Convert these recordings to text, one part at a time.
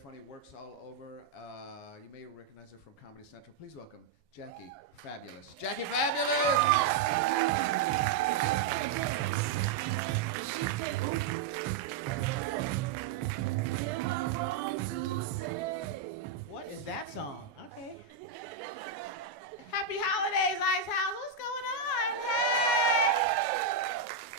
Funny, works all over. You may recognize her from Comedy Central. Please welcome Jackie Fabulous. Jackie Fabulous! What is that song? Okay. Happy holidays, Ice House. What's going on? Hey!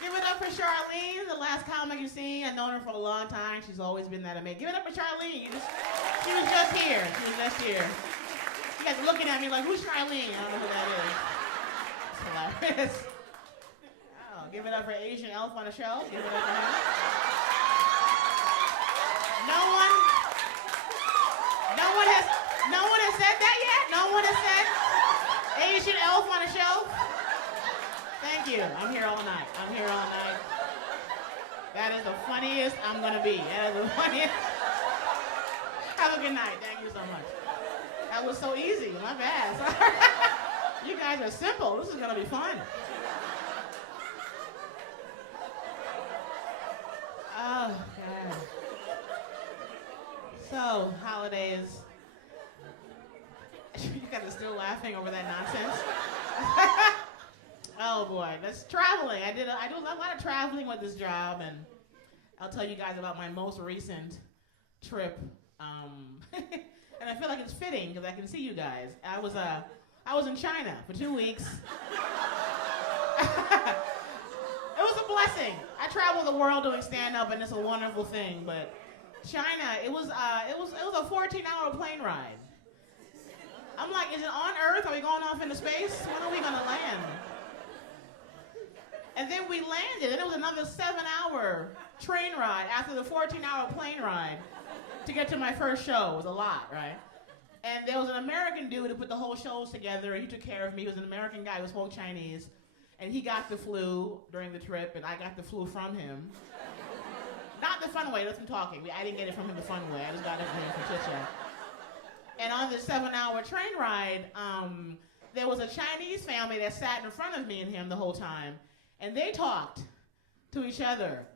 Give it up for Charlene, the last comic you've seen. I've known her for a long time. She's always been that amazing. Give it up for Charlene. She was just here. You guys are looking at me like, who's Charlene? I don't know who that is. It's hilarious. Oh, give it up for Asian Elf on the Shelf. Give it up for him. No one has said that yet? No one has said Asian Elf on a Shelf? Thank you. I'm here all night. That is the funniest I'm going to be. That is the funniest. Have a good night. Thank you so much. That was so easy. My bad. Sorry. You guys are simple. This is going to be fun. Oh, God. So, holidays. You guys are still laughing over that nonsense? Oh boy, that's traveling. I do a lot of traveling with this job, and I'll tell you guys about my most recent trip. And I feel like it's fitting because I can see you guys. I was in China for 2 weeks. It was a blessing. I travel the world doing stand-up, and it's a wonderful thing. But China, it was a 14-hour plane ride. I'm like, is it on Earth? Are we going off into space? When are we gonna land? And then we landed, and it was another 7-hour train ride after the 14-hour plane ride to get to my first show. It was a lot, right? And there was an American dude who put the whole shows together, and he took care of me. He was an American guy who spoke Chinese, and he got the flu during the trip, and I got the flu from him. Not the fun way, that's him talking. I didn't get it from him the fun way. I just got it from him for chit-chat. And on this 7-hour train ride, there was a Chinese family that sat in front of me and him the whole time, and they talked to each other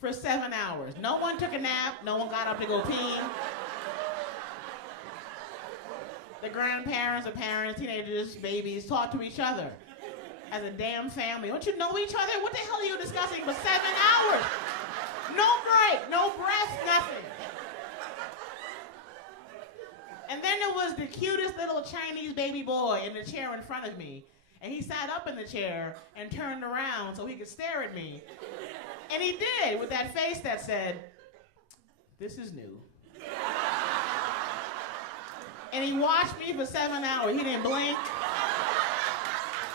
for 7 hours. No one took a nap. No one got up to go pee. The grandparents, the parents, teenagers, babies talked to each other as a damn family. Don't you know each other? What the hell are you discussing for 7 hours? No break, no breath, nothing. And then there was the cutest little Chinese baby boy in the chair in front of me. And he sat up in the chair and turned around so he could stare at me. And he did, with that face that said, "This is new." And he watched me for 7 hours. He didn't blink.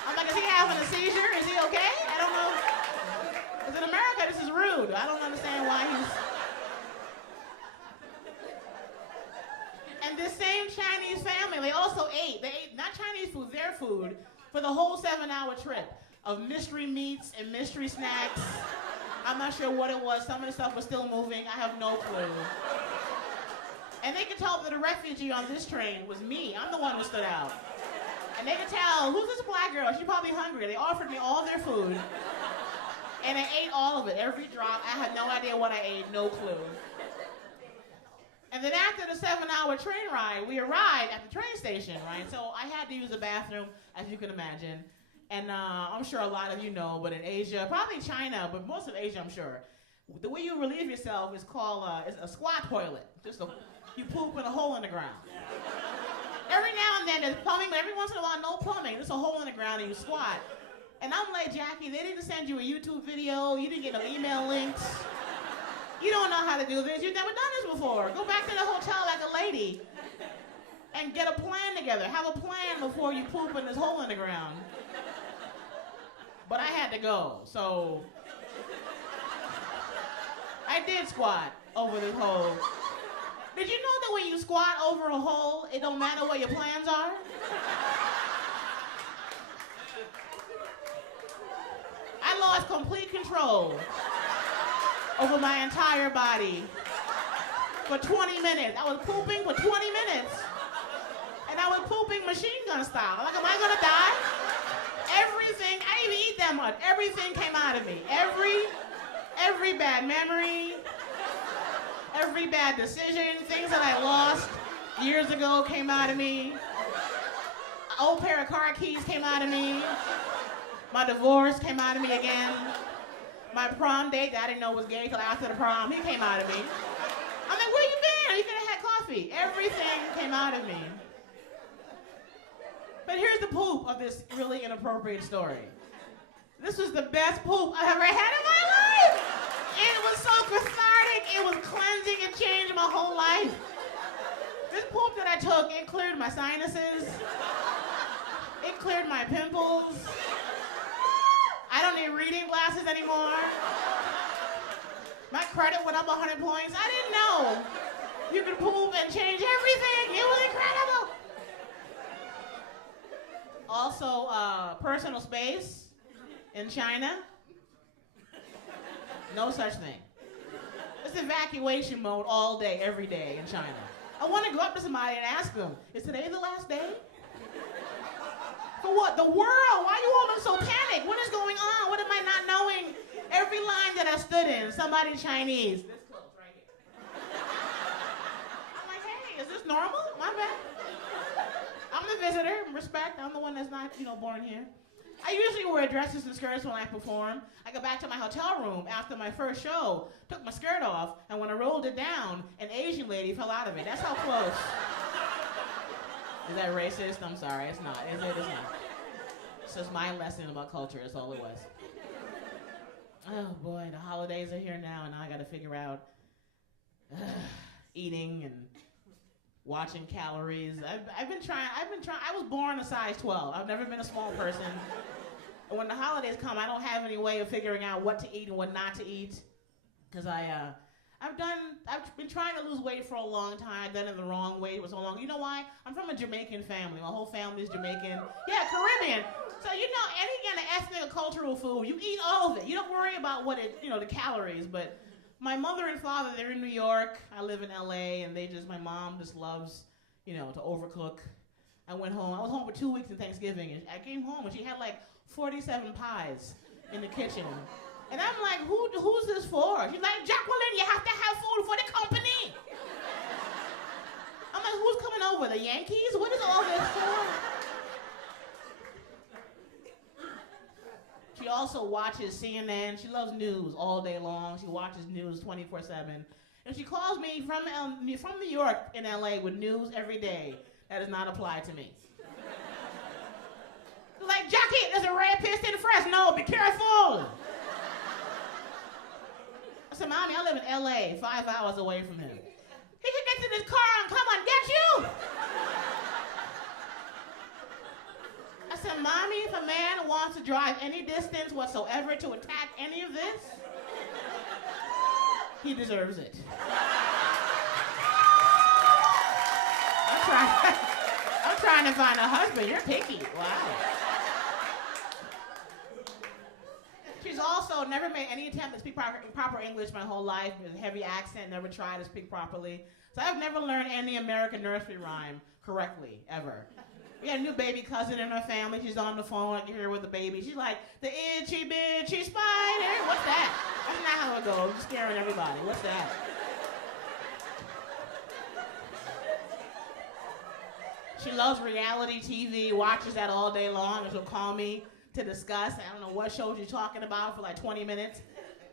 I'm like, is he having a seizure? Is he okay? I don't know. Because in America, this is rude. I don't understand why he's... And this same Chinese family, they also ate. They ate not Chinese food, their food, for the whole 7-hour trip of mystery meats and mystery snacks. I'm not sure what it was. Some of the stuff was still moving. I have no clue. And they could tell that the refugee on this train was me. I'm the one who stood out. And they could tell, who's this black girl? She's probably hungry. They offered me all their food. And I ate all of it, every drop. I had no idea what I ate, no clue. And then after the 7-hour train ride, we arrived at the train station, right? So I had to use the bathroom, as you can imagine. And I'm sure a lot of you know, but in Asia, probably China, but most of Asia, I'm sure, the way you relieve yourself is called it's a squat toilet. You poop in a hole in the ground. Every now and then there's plumbing, but every once in a while, no plumbing. There's a hole in the ground and you squat. And I'm like, Jackie, they didn't send you a YouTube video. You didn't get no email links. You don't know how to do this. You've never done this before. Go back to the hotel like a lady and get a plan together. Have a plan before you poop in this hole in the ground. But I had to go, so I did squat over this hole. Did you know that when you squat over a hole, it don't matter what your plans are? I lost complete control over my entire body for 20 minutes. I was pooping for 20 minutes. And I was pooping machine gun style. I'm like, am I gonna die? Everything, I didn't even eat that much. Everything came out of me. Every bad memory, Every bad decision, things that I lost years ago came out of me. An old pair of car keys came out of me. My divorce came out of me again. My prom date that I didn't know was gay till after the prom, he came out of me. I'm like, where you been? You could have had coffee. Everything came out of me. But here's the poop of this really inappropriate story. This was the best poop I've ever had in my life. It was so cathartic. It was cleansing. It changed my whole life. This poop that I took, it cleared my sinuses. It cleared my pimples. I don't need reading glasses anymore. My credit went up 100 points. I didn't know you could poop and change everything. It was incredible. Also, personal space in China. No such thing. It's evacuation mode all day, every day in China. I want to go up to somebody and ask them, is today the last day? For what? The world? Why are you all so panicked? What is going on? What am I not knowing? Every line that I stood in, somebody Chinese. This close, right here. I'm like, hey, is this normal? My bad. I'm the visitor. Respect. I'm the one that's not, born here. I usually wear dresses and skirts when I perform. I go back to my hotel room after my first show, took my skirt off, and when I rolled it down, an Asian lady fell out of it. That's how close. Is that racist? I'm sorry. It's not. Is it? It's not. It's just my lesson about culture. That's all it was. Oh boy, the holidays are here now, and now I got to figure out eating and watching calories. I've been trying. I was born a size 12. I've never been a small person. And when the holidays come, I don't have any way of figuring out what to eat and what not to eat, because I've been trying to lose weight for a long time. I've done it the wrong way for so long. You know why? I'm from a Jamaican family. My whole family is Jamaican. Yeah, Caribbean. So any kind of ethnic or cultural food, you eat all of it. You don't worry about the calories. But my mother and father, they're in New York. I live in LA, and my mom just loves, to overcook. I went home. I was home for 2 weeks in Thanksgiving, and I came home, and she had like 47 pies in the kitchen. And I'm like, who's this for? She's like, Jacqueline, you have to have food for the company. I'm like, who's coming over? The Yankees? What is all this for? She also watches CNN. She loves news all day long. She watches news 24/7. And she calls me from New York in LA with news every day. That does not apply to me. Like, Jackie, there's a red piston in Fresno. Be careful. I said, Mommy, I live in LA, 5 hours away from him. He can get to this car and come and get you. I said, Mommy, if a man wants to drive any distance whatsoever to attack any of this, he deserves it. I'm trying to find a husband. You're picky. Wow. She's also never made any attempt to speak proper English my whole life, with a heavy accent, never tried to speak properly. So I've never learned any American nursery rhyme correctly, ever. We had a new baby cousin in our family. She's on the phone. I can hear her with the baby. She's like, the itchy bitchy spider. What's that? That's not how it goes. I'm scaring everybody. What's that? She loves reality TV, watches that all day long, and she'll call me to discuss. I don't know what shows you're talking about for like 20 minutes.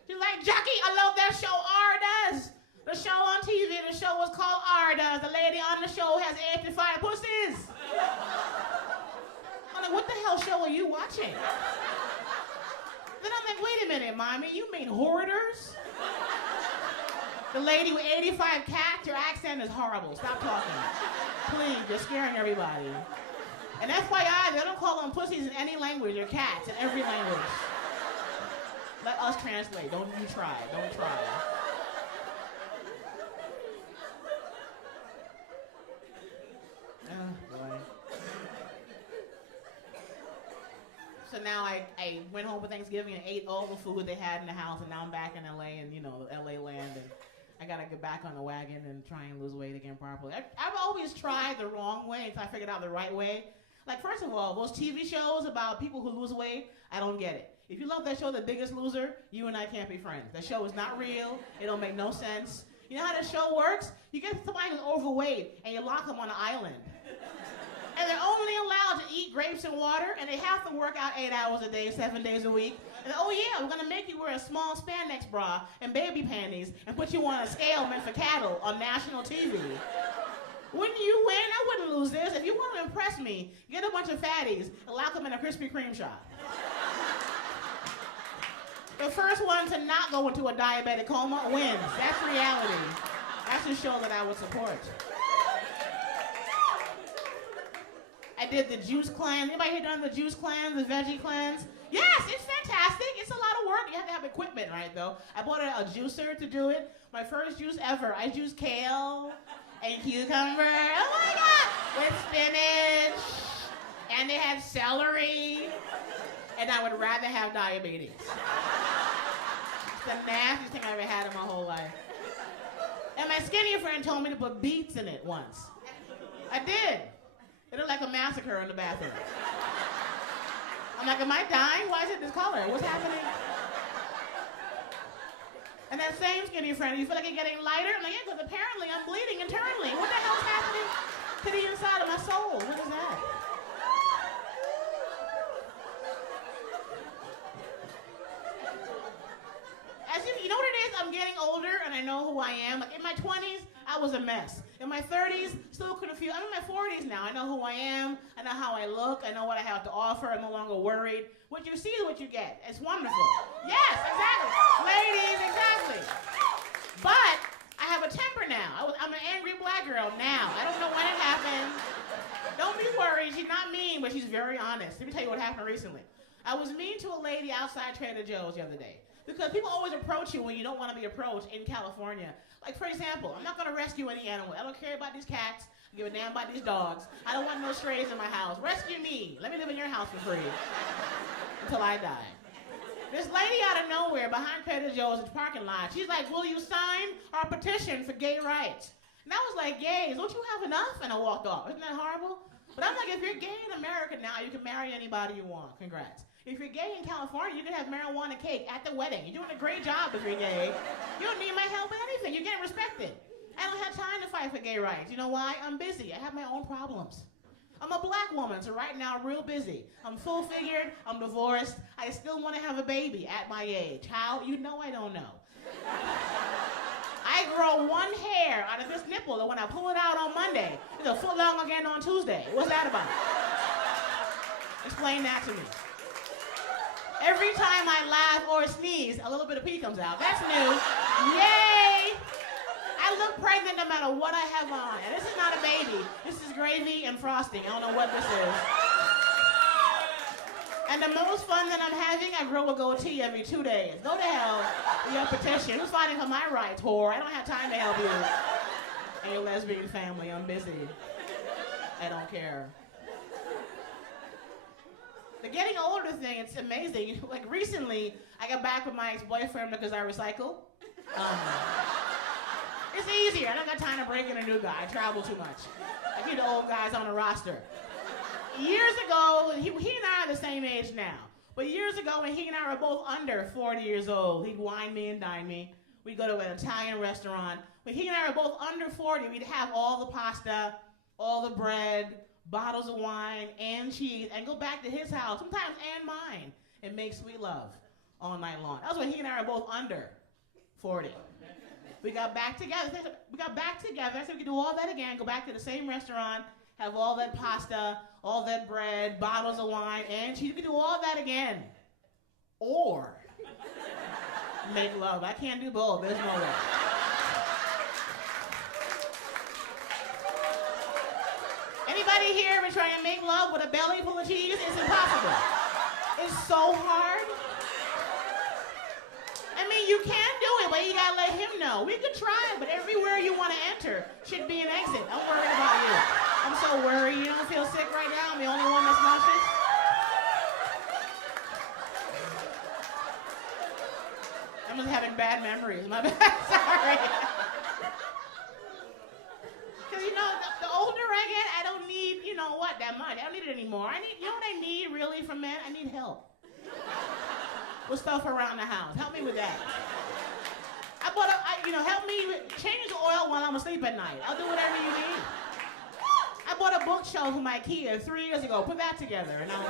She's like, Jackie, I love that show R Does. The show on TV, the show was called R Does. The lady on the show has amplified pussies. I'm like, what the hell show are you watching? Then I'm like, wait a minute, Mommy, you mean hoarders? The lady with 85 cats, your accent is horrible. Stop talking. Please, you're scaring everybody. And FYI, they don't call them pussies in any language. They're cats in every language. Let us translate. Don't you try. Don't try. Oh, boy. So now I went home for Thanksgiving and ate all the food they had in the house, and now I'm back in LA and, LA land, and I gotta get back on the wagon and try and lose weight again properly. I've always tried the wrong way until I figured out the right way. Like, first of all, those TV shows about people who lose weight, I don't get it. If you love that show, The Biggest Loser, you and I can't be friends. That show is not real. It don't make no sense. You know how the show works? You get somebody who's overweight and you lock them on an island. And they're only allowed to eat grapes and water, and they have to work out 8 hours a day, 7 days a week. And oh yeah, we're gonna make you wear a small spandex bra and baby panties and put you on a scale meant for cattle on national TV. Wouldn't you win? I wouldn't lose this. If you want to impress me, get a bunch of fatties and lock them in a Krispy Kreme shop. The first one to not go into a diabetic coma wins. That's reality. That's the show that I would support. I did the juice cleanse. Anybody here done the juice cleanse, the veggie cleanse? Yes, it's fantastic. It's a lot of work. You have to have equipment, right, though. I bought a juicer to do it. My first juice ever. I juiced kale and cucumber. Oh, my God. With spinach. And they had celery. And I would rather have diabetes. It's the nastiest thing I ever had in my whole life. And my skinnier friend told me to put beets in it once. I did. It looked like a massacre in the bathroom. I'm like, am I dying? Why is it this color? What's happening? And that same skinny friend, you feel like you're getting lighter? I'm like, yeah, because apparently I'm bleeding internally. What the hell's happening to the inside of my soul? What is that? You know what it is? I'm getting older and I know who I am. Like in my 20s, I was a mess. In my 30s, still confused. I'm in my 40s now. I know who I am. I know how I look. I know what I have to offer. I'm no longer worried. What you see is what you get. It's wonderful. Yes, exactly. Ladies, exactly. But I have a temper now. I'm an angry black girl now. I don't know when it happened. Don't be worried. She's not mean, but she's very honest. Let me tell you what happened recently. I was mean to a lady outside Trader Joe's the other day. Because people always approach you when you don't want to be approached in California. Like, for example, I'm not going to rescue any animal. I don't care about these cats. I give a damn about these dogs. I don't want no strays in my house. Rescue me. Let me live in your house for free. Until I die. This lady out of nowhere behind Trader Joe's parking lot, she's like, will you sign our petition for gay rights? And I was like, gays, don't you have enough? And I walked off. Isn't that horrible? But I'm like, if you're gay in America now, you can marry anybody you want. Congrats. If you're gay in California, you can have marijuana cake at the wedding. You're doing a great job if you're gay. You don't need my help with anything. You're getting respected. I don't have time to fight for gay rights. You know why? I'm busy. I have my own problems. I'm a black woman, so right now I'm real busy. I'm full-figured. I'm divorced. I still want to have a baby at my age. How? You know I don't know. I grow one hair out of this nipple, and when I pull it out on Monday, it's a foot long again on Tuesday. What's that about? Explain that to me. Every time I laugh or sneeze, a little bit of pee comes out. That's new. Yay! I look pregnant no matter what I have on. And this is not a baby. This is gravy and frosting. I don't know what this is. And the most fun that I'm having, I grow a goatee every 2 days. Go to hell with your petition. Who's fighting for my rights, whore? I don't have time to help you. And your lesbian family, I'm busy. I don't care. The getting older thing, it's amazing. Like recently, I got back with my ex-boyfriend because I recycle. It's easier. I don't got time to break in a new guy. I travel too much. I keep the old guys on the roster. Years ago, he and I are the same age now. But years ago, when he and I were both under 40 years old, he'd wine me and dine me. We'd go to an Italian restaurant. When he and I were both under 40, we'd have all the pasta, all the bread, bottles of wine and cheese, and go back to his house, sometimes and mine, and make sweet love all night long. That was when he and I were both under 40. We got back together. So we could do all that again, go back to the same restaurant, have all that pasta, all that bread, bottles of wine, and cheese. We could do all that again. Or make love. I can't do both. There's no way. Anybody here been trying to make love with a belly full of cheese? It's impossible. It's so hard. I mean, you can do it, but you gotta let him know. We could try it, but everywhere you want to enter should be an exit. I'm worried about you. I'm so worried. You don't feel sick right now? I'm the only one that's nauseous. I'm just having bad memories. My bad. Sorry. Because, the older I get, I don't need, that much. I don't need it anymore. You know what I need really from men? I need help. With stuff around the house. Help me with that. I help me change the oil while I'm asleep at night. I'll do whatever you need. I bought a bookshelf from IKEA 3 years ago. Put that together, and I'll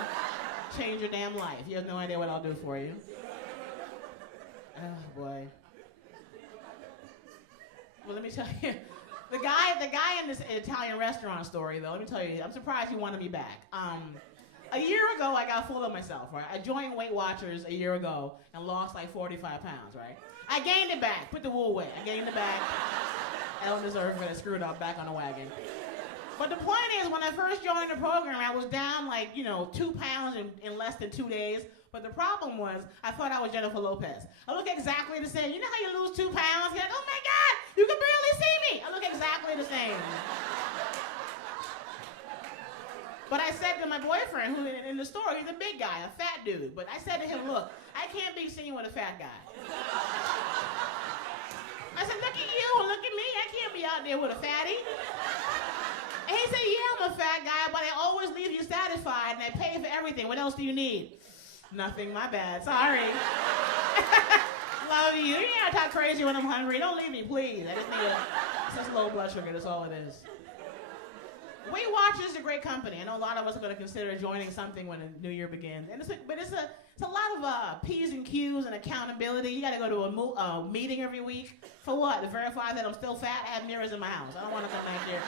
change your damn life. You have no idea what I'll do for you. Oh, boy. Well, let me tell you. The guy in this Italian restaurant story, though, let me tell you, I'm surprised he wanted me back. A year ago, I got full of myself, right? I joined Weight Watchers a year ago and lost like 45 pounds, right? I gained it back. Put the wool away. I gained it back. I don't deserve it. I screwed up. Back on the wagon. But the point is, when I first joined the program, I was down like, 2 pounds in less than 2 days. But the problem was, I thought I was Jennifer Lopez. I look exactly the same. You know how you lose 2 pounds? You're like, oh my God, you can barely see me. I look exactly the same. But I said to my boyfriend, who in the store, he's a big guy, a fat dude. But I said to him, look, I can't be seen with a fat guy. I said, look at you, look at me. I can't be out there with a fatty. And he said, yeah, I'm a fat guy, but I always leave you satisfied and I pay for everything. What else do you need? Nothing, my bad, sorry. Love you. You can't talk crazy when I'm hungry. Don't leave me, please. I just need just low blood sugar, that's all it is. Weight Watchers is a great company. I know a lot of us are going to consider joining something when the new year begins. And it's a lot of P's and Q's and accountability. You got to go to a meeting every week. For what? To verify that I'm still fat? I have mirrors in my house. I don't want to come back here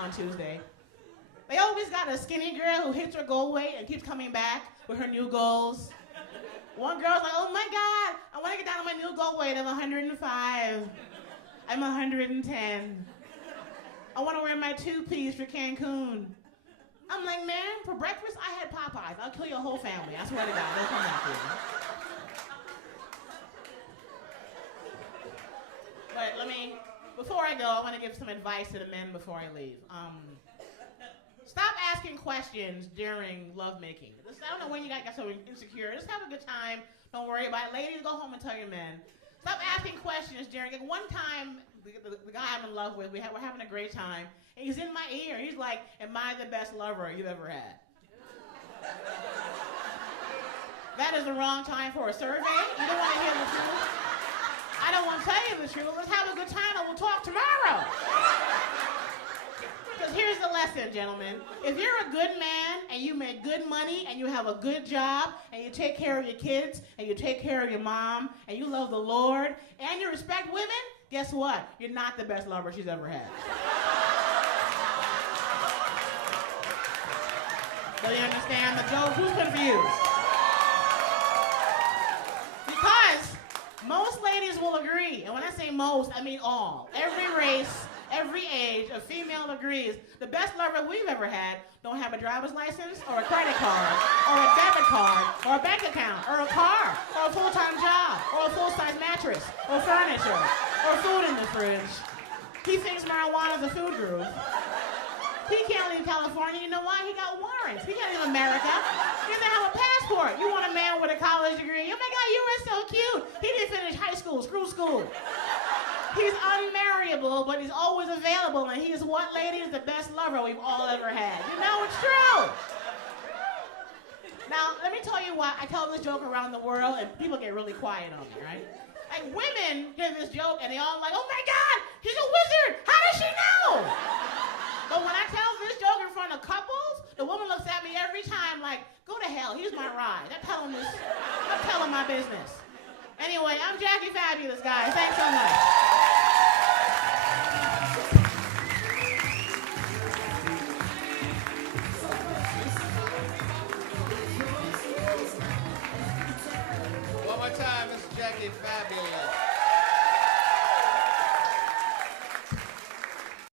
on Tuesday. They always got a skinny girl who hits her goal weight and keeps coming back with her new goals. One girl's like, oh my God, I want to get down to my new goal weight of 105. I'm 110. I want to wear my two-piece for Cancun. I'm like, man, for breakfast, I had Popeyes. I'll kill your whole family. I swear to God, they'll come back here. But before I go, I want to give some advice to the men before I leave. Stop asking questions during lovemaking. I don't know when you guys got so insecure. Just have a good time. Don't worry about it. Ladies, go home and tell your men. Stop asking questions during. One time, the guy I'm in love with, we're having a great time, and he's in my ear. He's like, am I the best lover you've ever had? That is the wrong time for a survey. You don't want to hear the truth. I don't want to tell you the truth. Let's have a good time and we'll talk tomorrow. Because here's the lesson, gentlemen. If you're a good man and you make good money and you have a good job and you take care of your kids and you take care of your mom and you love the Lord and you respect women, guess what? You're not the best lover she's ever had. Do you understand the joke? Who's confused? Because most ladies will agree. And when I say most, I mean all. Every race, every age, a female agrees the best lover we've ever had don't have a driver's license or a credit card or a debit card or a bank account or a car or a full-time job or a full-size mattress or furniture or food in the fridge. He thinks marijuana's a food group. He can't leave California. You know why? He got warrants. He can't leave America. He doesn't have a passport. You want a man with a college degree? Oh my God, you were so cute. He didn't finish high school. Screw school. He's unmarriable, but he's always available, and he is what, ladies? The best lover we've all ever had. You know it's true. Now, let me tell you why I tell this joke around the world, and people get really quiet on me, right? Like, women hear this joke, and they all like, oh my God, he's a wizard. How does she know? But when I tell this joke in front of couples, the woman looks at me every time like, go to hell, he's my ride. I'm telling my business. Anyway, I'm Jackie Fabulous, guys. Thanks so much. One more time, Mr. Jackie Fabulous.